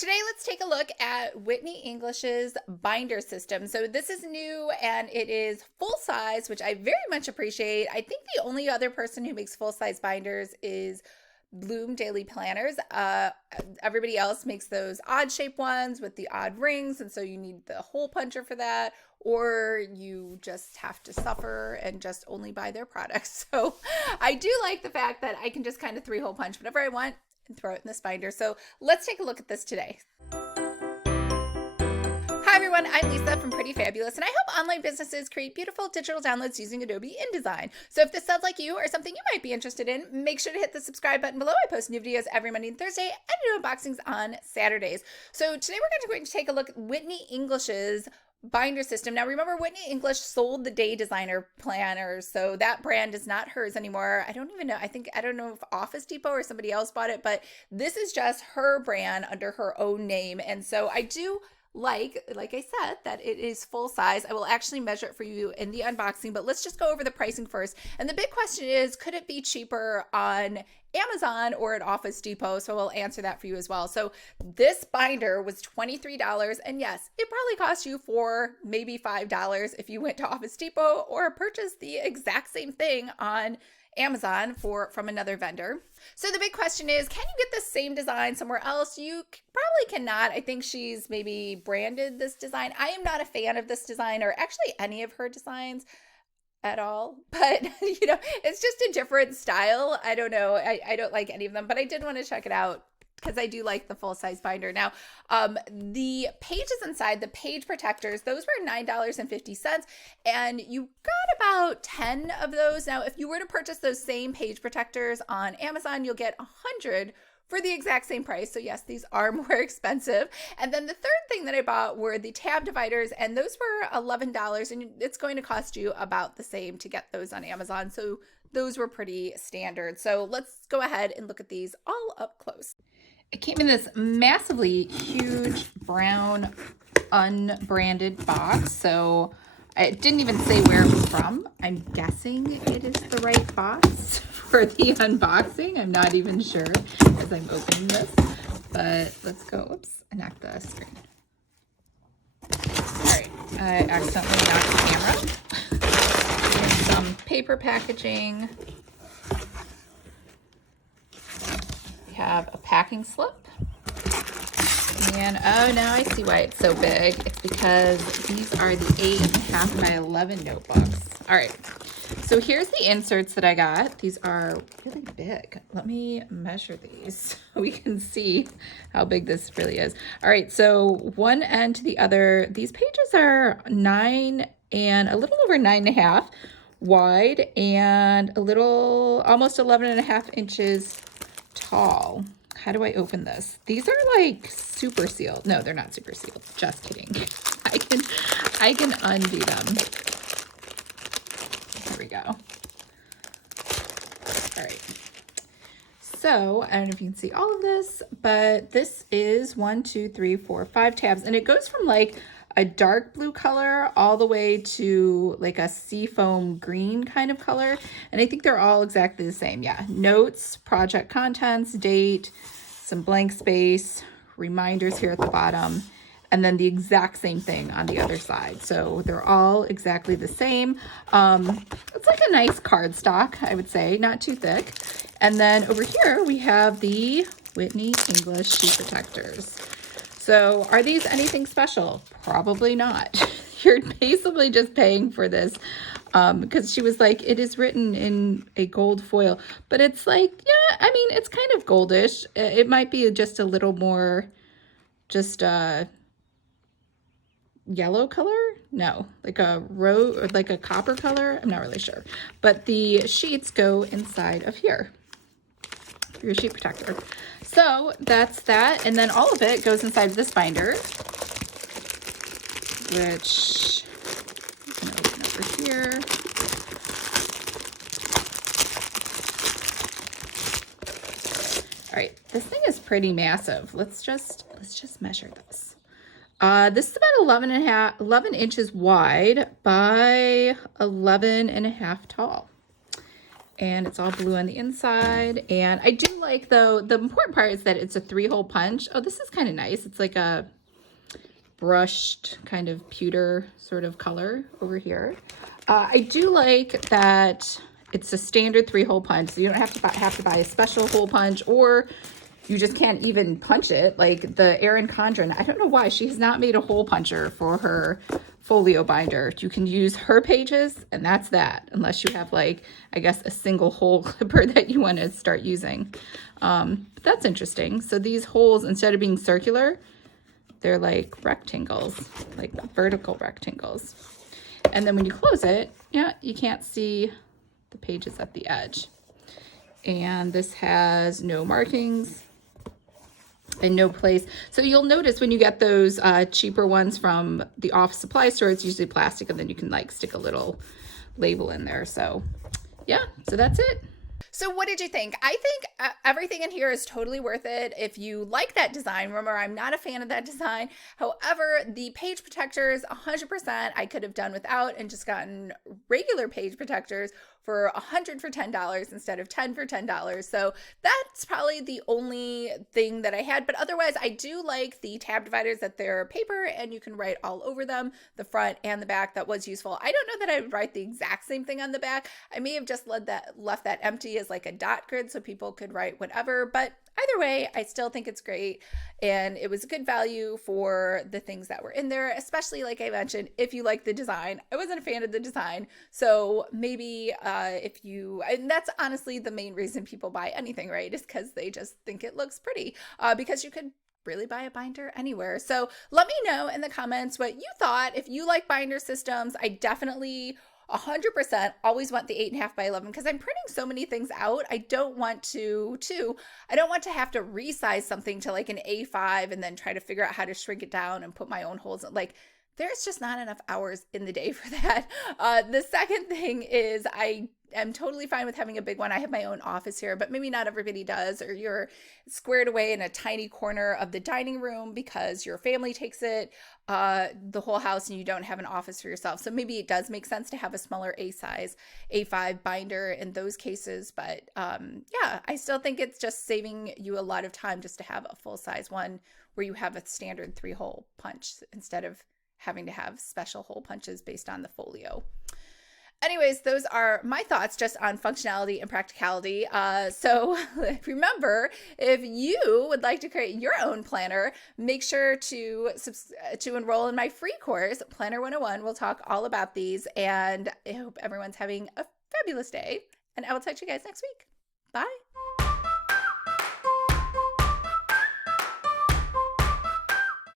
Today, let's take a look at Whitney English's binder system. So this is new and it is full size, which I very much appreciate. I think the only other person who makes full size binders is Bloom Daily Planners. Everybody else makes those odd shaped ones with the odd rings, and so you need the hole puncher for that, or you just have to suffer and just only buy their products. So I do like the fact that I can just kind of 3-hole punch whatever I want and throw it in this binder. So let's take a look at this today. Hi everyone, I'm Lisa from Pretty Fabulous, and I help online businesses create beautiful digital downloads using Adobe InDesign. So if this sounds like you or something you might be interested in, make sure to hit the subscribe button below. I post new videos every Monday and Thursday, and do unboxings on Saturdays. So today we're going to take a look at Whitney English's binder system. Now remember, Whitney English sold the Day Designer planners, so that brand is not hers anymore. I don't even know. I don't know if Office Depot or somebody else bought it, but this is just her brand under her own name. And so I do like I said, that it is full size. I will actually measure it for you in the unboxing, but let's just go over the pricing first. And the big question is, could it be cheaper on Amazon or at Office Depot? So we'll answer that for you as well. So this binder was $23, and yes, it probably cost you $4, maybe $5 if you went to Office Depot or purchased the exact same thing on Amazon from another vendor. So the big question is, can you get the same design somewhere else? You probably cannot. I think she's maybe branded this design. I am not a fan of this design, or actually any of her designs at all, but it's just a different style. I don't know. I don't like any of them, but I did want to check it out because I do like the full-size binder. Now, the pages inside, the page protectors, those were $9.50, and you got about 10 of those. Now, if you were to purchase those same page protectors on Amazon, you'll get 100 for the exact same price. So yes, these are more expensive. And then the third thing that I bought were the tab dividers, and those were $11, and it's going to cost you about the same to get those on Amazon. So those were pretty standard. So let's go ahead and look at these all up close. It came in this massively huge brown unbranded box. So it didn't even say where it was from. I'm guessing it is the right box for the unboxing. I'm not even sure as I'm opening this, but let's go. Oops, I knocked the screen. All right, I accidentally knocked the camera. Some paper packaging. We have a packing slip. And oh, now I see why it's so big. It's because these are the 8.5 by 11 notebooks. All right, so here's the inserts that I got. These are really big. Let me measure these so we can see how big this really is. All right, so one end to the other, these pages are 9 and a little over 9.5 wide and a little, almost 11.5 inches tall. How do I open this? These are like super sealed. No, they're not super sealed. Just kidding. I can undo them. Here we go. All right. So I don't know if you can see all of this, but this is 1, 2, 3, 4, 5 tabs, and it goes from like a dark blue color all the way to like a seafoam green kind of color. And I think they're all exactly the same. Yeah. Notes, project contents, date, some blank space, reminders here at the bottom, and then the exact same thing on the other side. So they're all exactly the same. It's like a nice cardstock, I would say, not too thick. And then over here we have the Whitney English sheet protectors. So are these anything special? Probably not. You're basically just paying for this because she was like, it is written in a gold foil, but it's like, yeah, I mean, it's kind of goldish. It might be just a little more just yellow color. No, like a rose or like a copper color. I'm not really sure, but the sheets go inside of here for your sheet protector. So that's that. And then all of it goes inside of this binder, which I'm going to open over here. All right, this thing is pretty massive. Let's just measure this. This is about 11 inches wide by 11.5 tall. And it's all blue on the inside. And I do like, though, the important part is that it's a 3-hole punch. Oh, this is kind of nice. It's like a brushed kind of pewter sort of color over here. I do like that it's a standard 3-hole punch, so you don't have to buy a special hole punch, or you just can't even punch it. Like the Erin Condren, I don't know why she has not made a hole puncher for her folio binder. You can use her pages, and that's that, unless you have, like, I guess a single hole clipper that you want to start using. But that's interesting. So these holes, instead of being circular, they're like rectangles, like vertical rectangles. And then when you close it, yeah, you can't see the pages at the edge. And this has no markings and no place. So you'll notice when you get those cheaper ones from the office supply store, it's usually plastic, and then you can like stick a little label in there. So yeah, so that's it. So what did you think? I think everything in here is totally worth it. If you like that design, remember, I'm not a fan of that design. However, the page protectors, 100% I could have done without and just gotten regular page protectors for $100 for $10 instead of $10 for $10. So that's probably the only thing that I had. But otherwise, I do like the tab dividers, that they're paper and you can write all over them, the front and the back. That was useful. I don't know that I would write the exact same thing on the back. I may have just left that empty as like a dot grid so people could write whatever. But either way, I still think it's great, and it was a good value for the things that were in there, especially, like I mentioned, if you like the design. I wasn't a fan of the design, so maybe if you, and that's honestly the main reason people buy anything, right, is because they just think it looks pretty, because you could really buy a binder anywhere. So let me know in the comments what you thought. If you like binder systems, I definitely 100% always want the 8.5 by 11, because I'm printing so many things out. I don't want to have to resize something to like an A5 and then try to figure out how to shrink it down and put my own holes in. Like, there's just not enough hours in the day for that. The second thing is I am totally fine with having a big one. I have my own office here, but maybe not everybody does, or you're squared away in a tiny corner of the dining room because your family takes it the whole house and you don't have an office for yourself. So maybe it does make sense to have a smaller A-size A5 binder in those cases. But yeah, I still think it's just saving you a lot of time just to have a full-size one where you have a standard 3-hole punch instead of having to have special hole punches based on the folio. Anyways, those are my thoughts just on functionality and practicality. So remember, if you would like to create your own planner, make sure to enroll in my free course, Planner 101. We'll talk all about these, and I hope everyone's having a fabulous day, and I will talk to you guys next week. Bye.